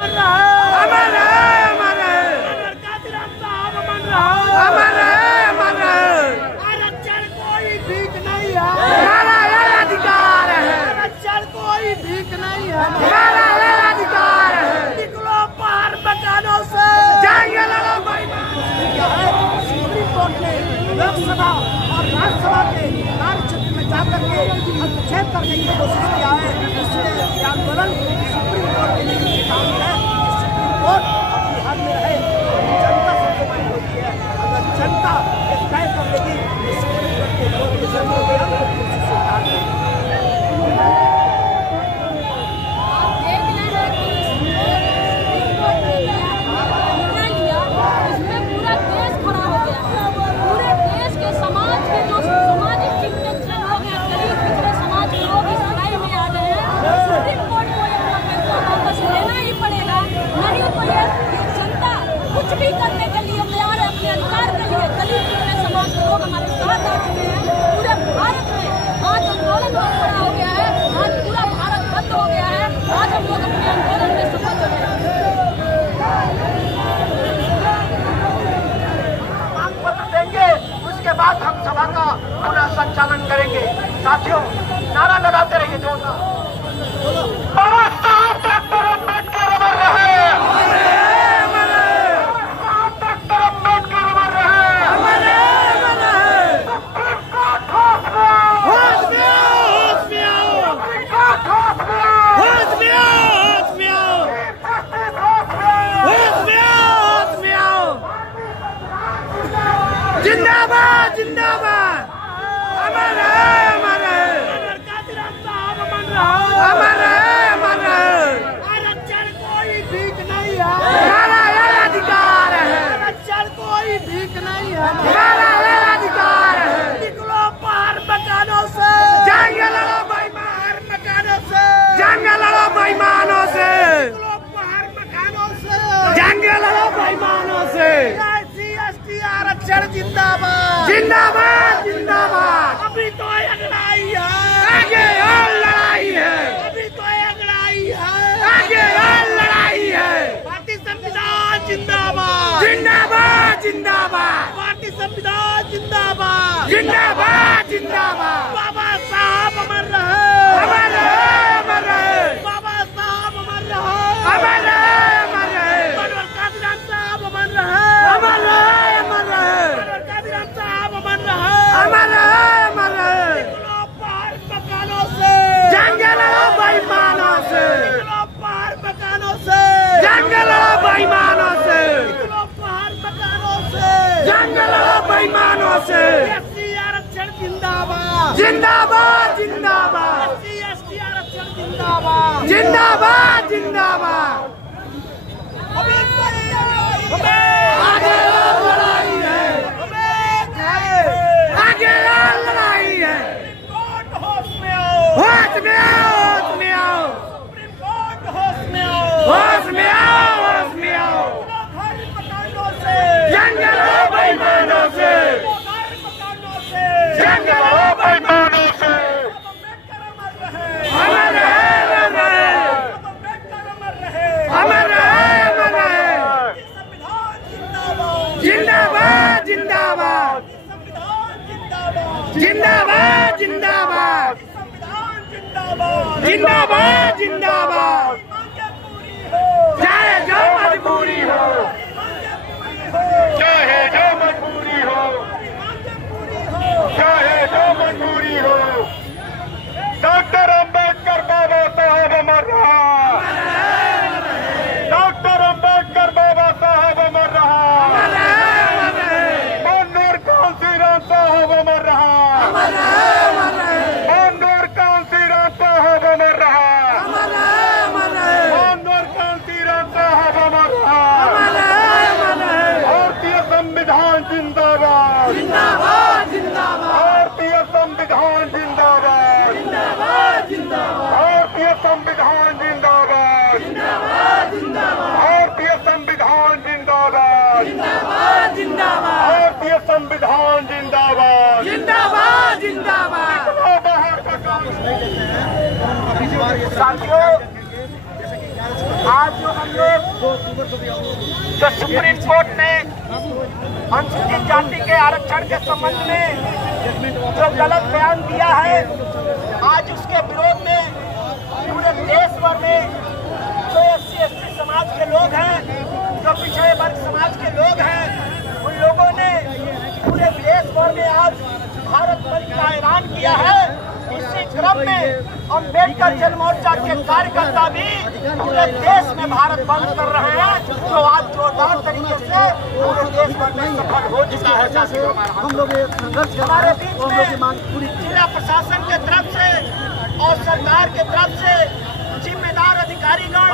अमर है, अमर है। कादिराम साहब अमर रहो। अमर है, अमर है। आरक्षण कोई भीख नहीं है, हमारा यह अधिकार है। आरक्षण कोई भीख नहीं है, हमारा यह अधिकार है। निकलो बाहर मकानों से, जाएंगे लड़ो भाई। सुप्रीम कोर्ट ने लोकसभा और राज्यसभा के कार्य क्षेत्र में जाकर के हस्तक्षेप करने की कोशिश किया है। इसलिए आंदोलन सुप्रीम कोर्ट के लिए काम है। सुप्रीम कोर्ट अपनी हाथ में रहे, जनता सबसे बड़ी होती है। अगर जनता तय कर लेगी तो सुप्रीम कोर्ट के नोटिफिकेशन को कुछ भी करने के लिए तैयार है, अपने अधिकार के लिए। दलित पिछड़े समाज के लोग हमारे साथ आ चुके हैं। पूरे भारत में आज आंदोलन बहुत बड़ा हो गया है। आज पूरा भारत बंद हो गया है। आज हम लोग अपने आंदोलन में सफल हो गए। मांग पत्र देंगे, उसके बाद हम सभा का पुनः संचालन करेंगे। साथियों, नारा लगाते रहिए जोरदार। जिंदाबाद, जिंदाबाद। अमर है, अमर है। कादिराम साहब अमर रहो। अमर है, अमर है। आरक्षण कोई भीख नहीं है, हमारा यह अधिकार है। आरक्षण कोई भीख नहीं है, हमारा यह अधिकार है। निकलो बाहर मकानों से, जाएंगे लड़ो बेईमान मकानों से, जाएंगे लड़ो बेईमानों से। निकलो बाहर मकानों से, जाएंगे लड़ो बेईमानों से। आरक्षण जिंदाबाद, जिंदाबाद, जिंदाबाद। अभी तो एक लड़ाई है, आगे और लड़ाई है। अभी तो एक लड़ाई है, आगे और लड़ाई है। भारतीय संविधान जिंदाबाद, जिंदाबाद, जिंदाबाद। भारतीय संविधान जिंदाबाद, जिंदाबाद, जिंदाबाद। बाबा साहब अमर रहे, अमर रहे, अमर रहे। बाबा साहब अमर रहे, अमर रहे, अमर रहे। कादिराम साहब अमर रहे, अमर रहे, अमर रहे। कादिराम साहब अमर रहे, अमर रहे, अमर रहे। निकलो बाहर मकानों से, जाएंगे लड़ो बेईमानों से। निकलो बाहर मकानों से, जाएंगे लड़ो बेईमानों से। निकलो बाहर मकानों से, जाएंगे लड़ो बेईमानों से। एससी आरक्षण जिंदाबाद, जिंदाबाद, जिंदाबाद। एससी आरक्षण जिंदाबाद, जिंदाबाद, जिंदाबाद। आगे और लड़ाई है, आगे और लड़ाई है। होश में आओ, होश में आओ, होश में आओ। सुप्रीम कोर्ट होश में आओ, होश में आओ, होश में आओ। मकानों से, जाएंगे लड़ो बेईमानों से, जाएंगे लड़ो बेईमानों से। अमर है, अमर है। अमर है, अमर है। जिंदाबाद, जिंदाबाद। जिंदाबाद, जिंदाबाद। जिंदाबाद, जिंदाबाद। चाहे जो मजबूरी हो, चाहे जो मजबूरी हो, चाहे जो मजबूरी हो। डॉक्टर अम्बेडकर बाबा साहब अमर रहा, डॉक्टर अम्बेडकर बाबा साहब अमर रहा। मनोहर कांसीराम साहब अमर रहा, मनोहर कांसीराम साहब अमर रहा, मनोहर कांसीराम साहब अमर रहा। भारतीय संविधान जिंदाबाद, जिंदाबाद, जिंदाबाद। भारतीय संविधान जिंदाबाद, जिंदाबाद, जिंदाबाद। भारतीय संविधान जिंदाबाद, जिंदाबाद, जिंदाबाद। भारतीय संविधान जिंदाबाद, जिंदाबाद, जिंदाबाद। भारतीय संविधान जिंदाबाद, जिंदाबाद, जिंदाबाद। बाहर का काम। साथियों, आज जो हम लोग जो सुप्रीम कोर्ट ने अनुसूचित जाति के आरक्षण के संबंध में जो गलत बयान दिया है, आज उसके विरोध में पूरे देश भर में जो SC/ST समाज के लोग हैं, जो पिछड़े वर्ग समाज के लोग हैं, उन लोगों ने पूरे देश भर में आज भारत बंद का ऐलान किया है। इसी क्रम में अम्बेडकर जन मोर्चा के कार्यकर्ता भी पूरे देश में भारत बंद कर रहे हैं, जो आज जोरदार तरीके से पूरे देश भर में सफल हो चुका है। हम लोग संघर्ष हमारे बीच में जिला प्रशासन के तरफ से और सरकार के तरफ से जिम्मेदार अधिकारीगण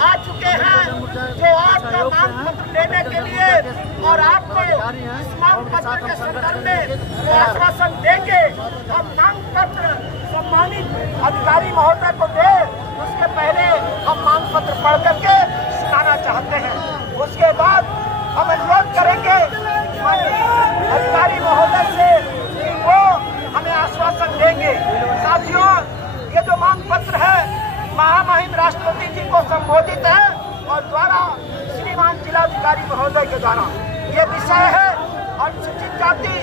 आ चुके हैं, जो आपका मांग पत्र लेने के लिए और आपको इस मांग पत्र के संदर्भ में आश्वासन देंगे। हम मांग पत्र सम्मानित अधिकारी महोदय को दे, उसके पहले हम मांग पत्र पढ़ करके सुनाना चाहते हैं। उसके बाद हम अनुरोध करेंगे अधिकारी महोदय से कि वो हमें आश्वासन देंगे। साथियों, ये जो मांग पत्र है महामहिम राष्ट्रपति जी को संबोधित है और द्वारा श्रीमान जिलाधिकारी महोदय के द्वारा ये विषय है अनुसूचित जाति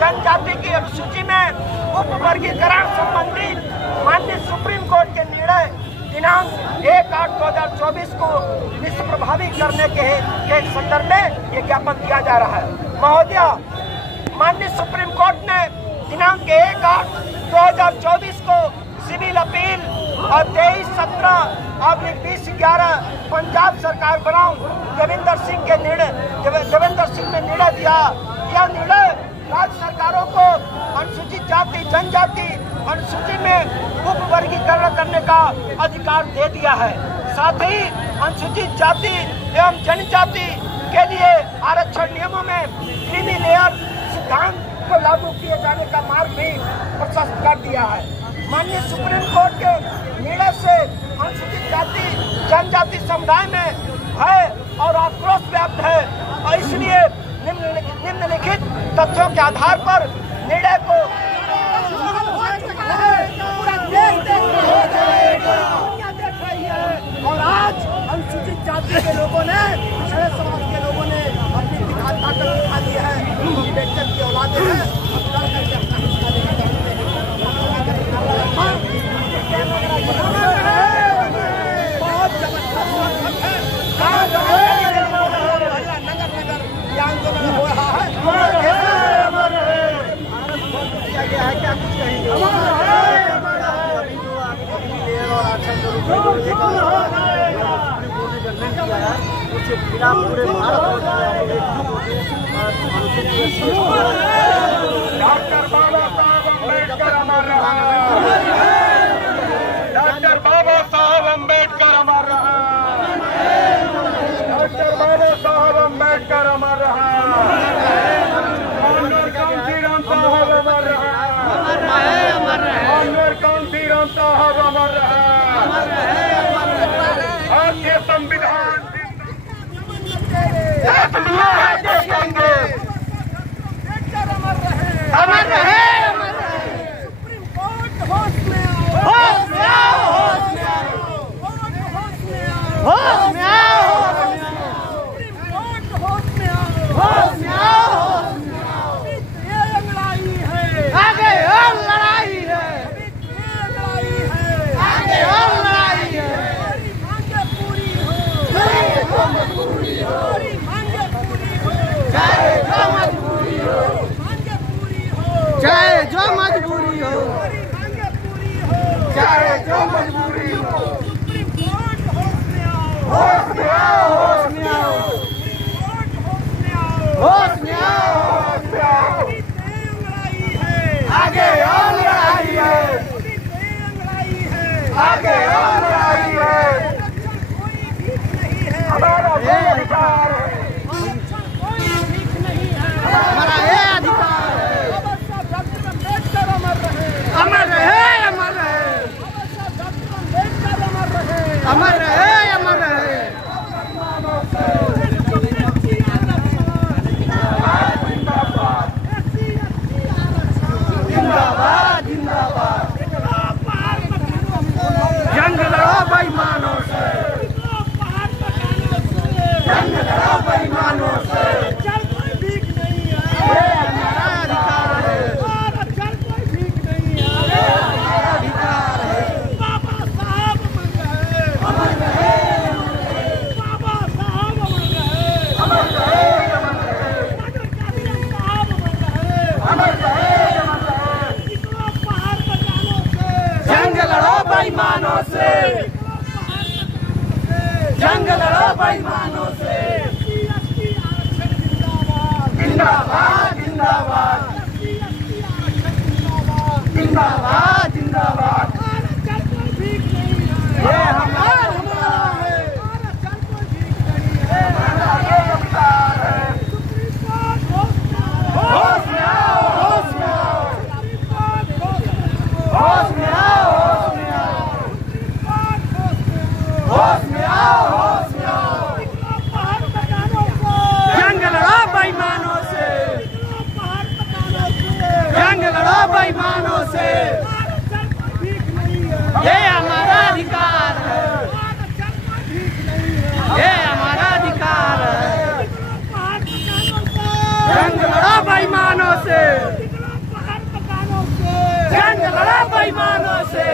जनजाति की अनुसूची में उप वर्गीकरण संबंधी माननीय सुप्रीम कोर्ट के निर्णय दिनांक 1/8/2024 को निष्प्रभावी करने के संदर्भ में ये ज्ञापन दिया जा रहा है। महोदया, माननीय सुप्रीम कोर्ट ने दिनांक 1/8/2024 को सिविल अपील और 23/17/2011 पंजाब सरकार बनाम देवेंद्र सिंह ने निर्णय दिया। यह निर्णय राज्य सरकारों को अनुसूचित जाति जनजाति अनुसूची में उप वर्गीकरण करने का अधिकार दे दिया है। साथ ही अनुसूचित जाति एवं जनजाति के लिए आरक्षण नियमों में क्रीमी लेयर सिद्धांत को लागू किए जाने का मार्ग भी प्रशस्त कर दिया है। माननीय सुप्रीम कोर्ट के निर्णय से अनुसूचित जाति जनजाति समुदाय में भय और आक्रोश व्याप्त है और इसलिए निम्नलिखित तथ्यों के आधार पर निर्णय को पूरा देश देख रही है। और आज अनुसूचित जाति के लोगों ने, पिछड़े समाज के लोगों ने अपनी ताकत दिखा दी है। अम्बेडकर की औलादे हैं, बहुत जबरदस्त है। नगर आंदोलन हो रहा है। क्या कुछ कहेंगे? पूरे भारत डॉक्टर बाबा साहब अम्बेडकर अमर रहे। डॉक्टर बाबा साहब अम्बेडकर अमर रहे। डॉक्टर बाबा साहब अम्बेडकर अमर रहे। अमर कांतीराम साहब अमर रहे। अमर कांतीराम साहब अमर रहे। भारतीय संविधान देखेंगे। अमर रहे। सुप्रीम कोर्ट होश में आओ। होश में आओ। होश में आओ। होश में आओ। सुप्रीम कोर्ट होश में आओ। होश में आओ। ये लड़ाई है, आगे और लड़ाई है। ये लड़ाई है, आगे और लड़ाई है। हमारी मांगे पूरी हो, चाहे जो मजबूरी हो। हमारी मांगे पूरी हो, चाहे जो मजबूरी हो। मांगे पूरी हो, चाहे जो मजबूरी हो। हमारी मांगे पूरी हो, चाहे जो मजबूरी हो। सुप्रीम कोर्ट होश में आओ। होश में आओ। होश में आओ। सुप्रीम कोर्ट होश में आओ। होश में आओ। होश में आओ। लड़ाई है, आगे और लड़ाई है। लड़ाई है, आगे और लड़ाई है। कोई भीख नहीं है, हमारा ये अधिकार है। कोई भीख नहीं है, हमारा ये अधिकार है। बाबा साहब डॉक्टर अम्बेडकर अमर रहे। अमर रहे। अमर रहे। बाबा साहब डॉक्टर अम्बेडकर अमर रहे। अमर रहे। अमर रहे। जिंदाबाद। जिंदाबाद। जंग लड़ो बेईमानों से। बेईमानों से। जिंदाबाद जिंदाबाद जिंदाबाद जिंदाबाद। ये हमारा है, हमारा ये अधिकार है। होश में आओ, होश में आओ, होश में आओ, होश में आओ, होश में आओ। जंग लड़ो बेईमानों से, जंग लड़ो बेईमानों से। ये हमारा अधिकार है, ये हमारा अधिकार है। जंग लड़ो बेईमानों से, जंग लड़ो बेईमानों से।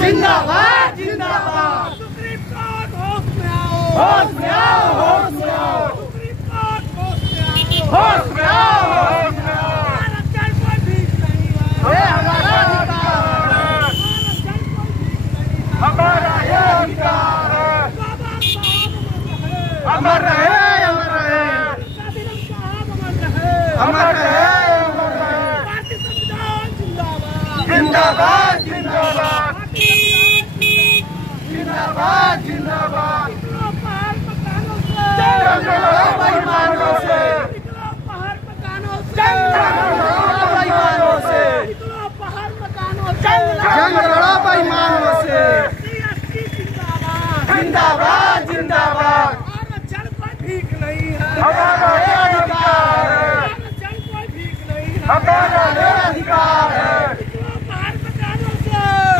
जिंदाबाद जिंदाबाद। होश में आओ, होश में आओ, होश में आओ, होश में आओ। ये हमारा अधिकार है, हमारा ये अधिकार है। अमर रहे, अमर रहे, अमर रहे, अमर रहे। जिंदाबाद जिंदाबाद जिंदाबाद जिंदाबाद। जंग लड़ो बेईमानों से, जंग लड़ो बेईमानों से, जंग लड़ो बेईमानों से। जिंदाबाद जिंदाबाद। हमारा ये अधिकार है, हमारा ये अधिकार है।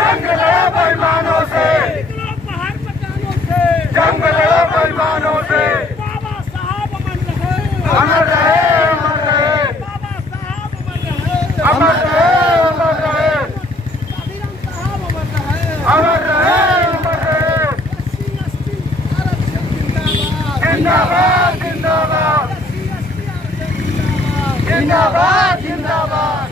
जंग लड़ो बेईमानों से, जंग लड़ो बेईमानों से। अमर रहे, अमर रहे, अमर रहे, अमर रहे, अमर रहे, अमर रहे। जिंदाबाद जिंदाबाद जिंदाबाद जिंदाबाद।